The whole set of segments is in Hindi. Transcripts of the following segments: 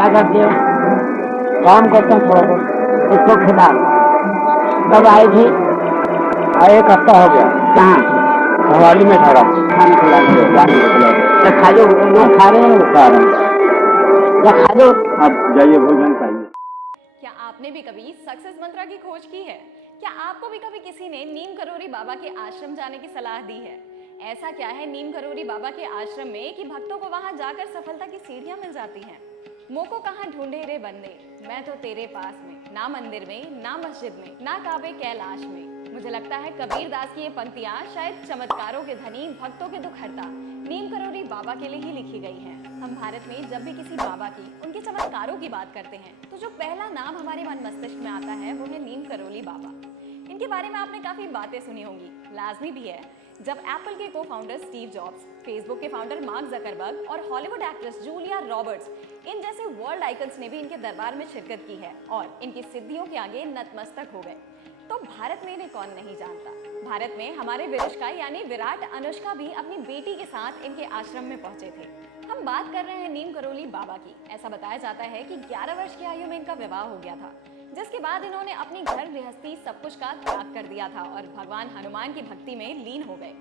क्या करते हो? काम करते हैं थोड़ा बहुत। इसको खिला। कब आई थी? एक हफ्ता हो गया। कहाँ? हवाली में ठहरा। खाने खिलाने दो, पानी खिलाओ। तो खा लो, वो खा रहे हैं, वो खा रहे हैं। या खा लो। आप जाइए भोजन खाइए। क्या आपने भी कभी सक्सेस मंत्रा की खोज की है? क्या आपको भी कभी किसी ने नीम करोली बाबा के आश्रम जाने की सलाह दी है? ऐसा क्या है नीम करोली बाबा के आश्रम में कि भक्तों को वहां जाकर सफलता की सीढ़ियां मिल जाती हैं? मोको कहाँ ढूंढे रे बंदे, मैं तो तेरे पास में, ना मंदिर में, ना मस्जिद में, ना काबे कैलाश में। मुझे लगता है कबीर दास की ये पंक्तियां शायद चमत्कारों के धनी, भक्तों के दुख हरता नीम करोली बाबा के लिए ही लिखी गई हैं। हम भारत में जब भी किसी बाबा की, उनके चमत्कारों की बात करते हैं तो जो पहला नाम हमारे मन मस्तिष्क में आता है वो है नीम करोली बाबा। इनके बारे में आपने काफी बातें सुनी होंगी, लाजमी भी है। जब एप्पल के को फाउंडर स्टीव जॉब्स, फेसबुक के फाउंडर मार्क जकरबर्ग और हॉलीवुड एक्ट्रेस जूलिया रॉबर्ट्स, इन जैसे वर्ल्ड आइकन्स ने भी इनके दरबार में शिरकत की है और इनकी सिद्धियों के आगे नतमस्तक हो गए, तो भारत में इन्हें कौन नहीं जानता। भारत में हमारे विरुष्का यानी विराट अनुष्का भी अपनी बेटी के साथ इनके आश्रम में पहुंचे थे। हम बात कर रहे हैं नीम करोली बाबा की। ऐसा बताया जाता है कि 11 वर्ष की आयु में इनका विवाह हो गया था, जिसके बाद इन्होंने अपनी घर गृहस्थी सब कुछ का त्याग कर दिया था और भगवान हनुमान की भक्ति में लीन हो गए।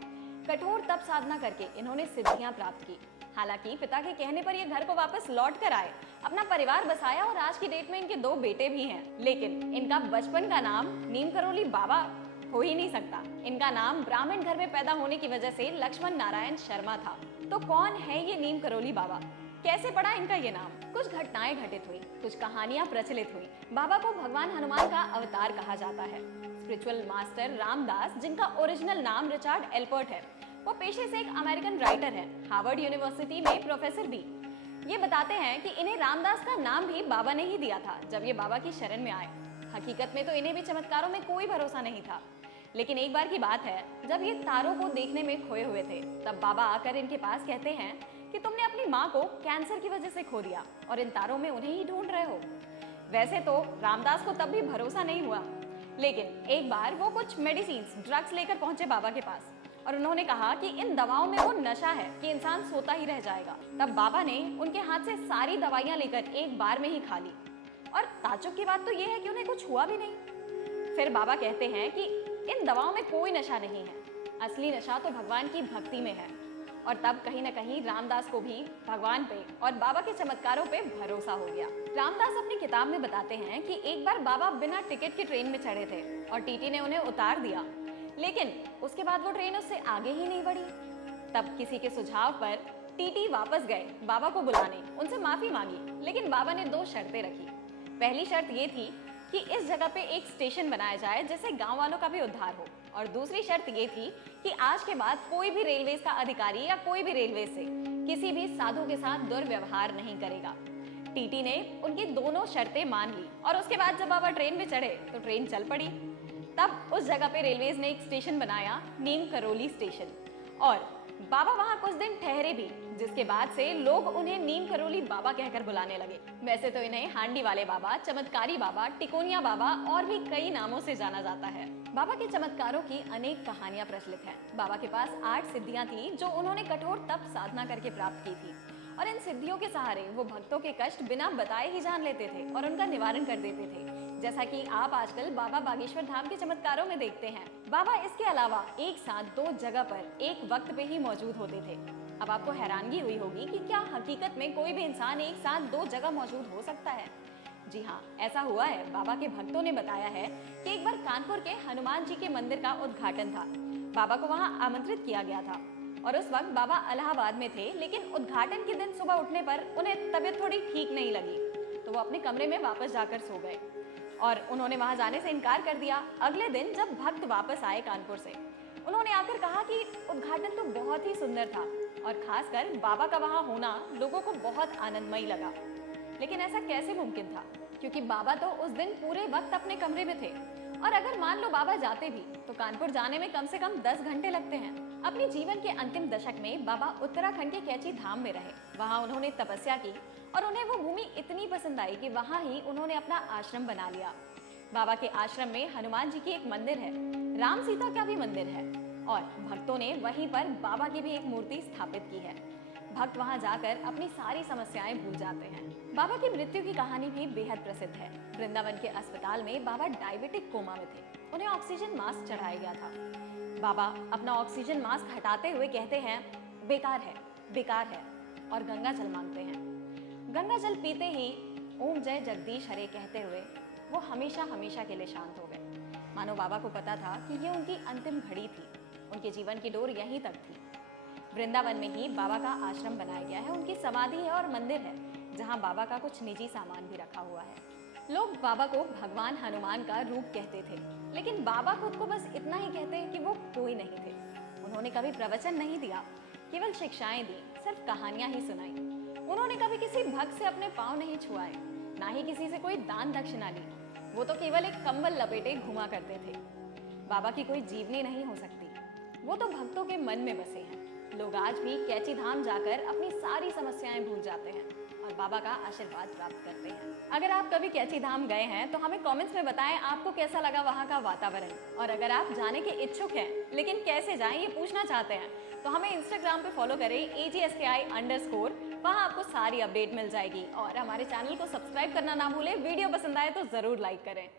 कठोर तप साधना करके इन्होंने सिद्धियां प्राप्त की। हालांकि पिता के कहने पर ये घर को वापस लौट कर आए, अपना परिवार बसाया और आज की डेट में इनके 2 बेटे भी हैं। लेकिन इनका बचपन का नाम नीम करोली बाबा हो ही नहीं सकता। इनका नाम ब्राह्मण घर में पैदा होने की वजह से लक्ष्मण नारायण शर्मा था। तो कौन है ये नीम करोली बाबा? कैसे पड़ा इनका ये नाम? कुछ घटनाएं घटित हुई, कुछ कहानियां प्रचलित हुई। बाबा को भगवान हनुमान का अवतार कहा जाता है। स्पिरिचुअल मास्टर रामदास, जिनका ओरिजिनल नाम रिचार्ड एल्पर्ट है, वो पेशे से एक अमेरिकन राइटर है, हार्वर्ड यूनिवर्सिटी में प्रोफेसर भी। ये बताते हैं कि इन्हें रामदास का नाम भी बाबा ने ही दिया था जब ये बाबा की शरण में आए। हकीकत में तो इन्हें भी चमत्कारों में कोई भरोसा नहीं था। लेकिन एक बार की बात है, जब ये तारों को देखने में खोए हुए थे, तब बाबा आकर इनके पास कहते हैं कि तुमने अपनी माँ को कैंसर की वजह से खो दिया और इन तारों में उन्हें ही ढूंढ रहे हो। वैसे तो रामदास को तब भी भरोसा नहीं हुआ, लेकिन एक बार वो कुछ मेडिसिन, ड्रग्स लेकर पहुंचे बाबा के पास और उन्होंने कहा कि इन दवाओं में वो नशा है कि इंसान सोता ही रह जाएगा। तब बाबा ने उनके हाथ से सारी दवाइयां लेकर एक बार में ही खा ली और ताज्जुब की बात तो ये है कि उन्हें कुछ हुआ भी नहीं। फिर बाबा कहते हैं कि इन दवाओं में कोई नशा नहीं है, असली नशा तो भगवान की भक्ति में है। और तब कहीं ना कहीं रामदास को भी भगवान पे और बाबा के चमत्कारों पे भरोसा हो गया। रामदास अपनी किताब में बताते हैं कि एक बार बाबा बिना टिकट के ट्रेन में चढ़े थे और टीटी ने उन्हें उतार दिया, लेकिन उसके बाद वो ट्रेन उससे आगे ही नहीं बढ़ी। तब किसी के सुझाव पर टीटी वापस गए बाबा को बुलाने, उनसे माफी मांगी, लेकिन बाबा ने 2 शर्तें रखी। पहली शर्त ये थी कि इस जगह पे एक स्टेशन बनाया जाए जिससे गांव वालों का भी उद्धार हो, और दूसरी शर्त ये थी कि आज के बाद कोई भी रेलवेज का अधिकारी या कोई भी रेलवे से किसी भी साधु के साथ दुर्व्यवहार नहीं करेगा। टीटी ने उनकी दोनों शर्तें मान ली और उसके बाद जब बाबा ट्रेन में चढ़े तो ट्रेन चल पड़ी। तब उस जगह पे रेलवेज ने एक स्टेशन बनाया, नीम करोली स्टेशन, और बाबा वहां कुछ दिन ठहरे भी, जिसके बाद से लोग उन्हें नीम करोली बाबा कहकर बुलाने लगे। वैसे तो इन्हें हांडी वाले बाबा, चमत्कारी बाबा, टिकोनिया बाबा और भी कई नामों से जाना जाता है। बाबा के चमत्कारों की अनेक कहानियां प्रचलित हैं। बाबा के पास 8 सिद्धियां थी जो उन्होंने कठोर तप साधना करके प्राप्त की थी, और इन सिद्धियों के सहारे वो भक्तों के कष्ट बिना बताए ही जान लेते थे और उनका निवारण कर देते थे, जैसा कि आप आजकल बाबा बागेश्वर धाम के चमत्कारों में देखते हैं। बाबा इसके अलावा एक साथ 2 जगह पर एक वक्त पे ही मौजूद होते थे। अब आपको हैरानगी हुई होगी कि क्या हकीकत में कोई भी इंसान एक साथ 2 जगह मौजूद हो सकता है? जी हाँ, ऐसा हुआ है। बाबा के भक्तों ने बताया है कि एक बार कानपुर के हनुमान जी के मंदिर का उद्घाटन था। बाबा को वहाँ आमंत्रित किया गया था और उस वक्त बाबा इलाहाबाद में थे, लेकिन उद्घाटन के दिन सुबह उठने पर उन्हें तबीयत थोड़ी ठीक नहीं लगी, तो वो अपने कमरे में वापस जाकर सो गए और उन्होंने वहां जाने से इनकार कर दिया। अगले दिन जब भक्त वापस आए कानपुर से, उन्होंने आकर कहा कि उद्घाटन तो बहुत ही सुंदर था और खासकर बाबा का वहां होना लोगों को बहुत आनंदमयी लगा। लेकिन ऐसा कैसे मुमकिन था, क्योंकि बाबा तो उस दिन पूरे वक्त अपने कमरे में थे, और अगर मान लो बाबा जाते भी तो कानपुर जाने में कम से कम 10 घंटे लगते हैं। अपने जीवन के अंतिम दशक में बाबा उत्तराखंड के कैची धाम में रहे। वहां उन्होंने तपस्या की और उन्हें वो भूमि इतनी पसंद आई कि वहां ही उन्होंने अपना आश्रम बना लिया। बाबा के आश्रम में हनुमान जी की एक मंदिर है, राम सीता का भी मंदिर है, और भक्तों ने वहीं पर बाबा की भी एक मूर्ति स्थापित की है। भक्त वहां जाकर अपनी सारी समस्याएं भूल जाते हैं। बाबा की मृत्यु की कहानी भी बेहद प्रसिद्ध है। वृंदावन के अस्पताल में बाबा डायबिटिक कोमा में थे। उन्हें ऑक्सीजन मास्क चढ़ाया गया था। बाबा अपना ऑक्सीजन मास्क हटाते हुए कहते हैं, बेकार है, बेकार है, और गंगा जल मांगते हैं। गंगा जल पीते ही ओम जय जगदीश हरे कहते हुए वो हमेशा हमेशा के लिए शांत हो गए। मानो बाबा को पता था कि ये उनकी अंतिम घड़ी थी, उनके जीवन की डोर यहीं तक थी। वृंदावन में ही बाबा का आश्रम बनाया गया है, उनकी समाधि है और मंदिर है जहां बाबा का कुछ निजी सामान भी रखा हुआ है। लोग बाबा को भगवान हनुमान का रूप कहते थे, लेकिन बाबा खुद को बस इतना ही कहते कि वो कोई नहीं थे। उन्होंने कभी प्रवचन नहीं दिया, केवल शिक्षाएं दी, सिर्फ कहानियां ही सुनाई। उन्होंने कभी किसी भक्त से अपने पांव नहीं छुआए, ना ही किसी से कोई दान दक्षिणा ली। वो तो केवल एक कंबल लपेटे घुमा करते थे। बाबा की कोई जीवनी नहीं हो सकती, वो तो भक्तों के मन में बसे हैं। लोग आज भी कैची धाम जाकर अपनी सारी समस्याएं भूल जाते हैं और बाबा का आशीर्वाद प्राप्त करते हैं। अगर आप कभी कैची धाम गए हैं तो हमें कमेंट्स में बताएं आपको कैसा लगा वहाँ का वातावरण। और अगर आप जाने के इच्छुक हैं लेकिन कैसे जाएं ये पूछना चाहते हैं तो हमें इंस्टाग्राम पे फॉलो करें AGSKI_। वहाँ आपको सारी अपडेट मिल जाएगी। और हमारे चैनल को सब्सक्राइब करना ना भूलें। वीडियो पसंद आए तो जरूर लाइक करें।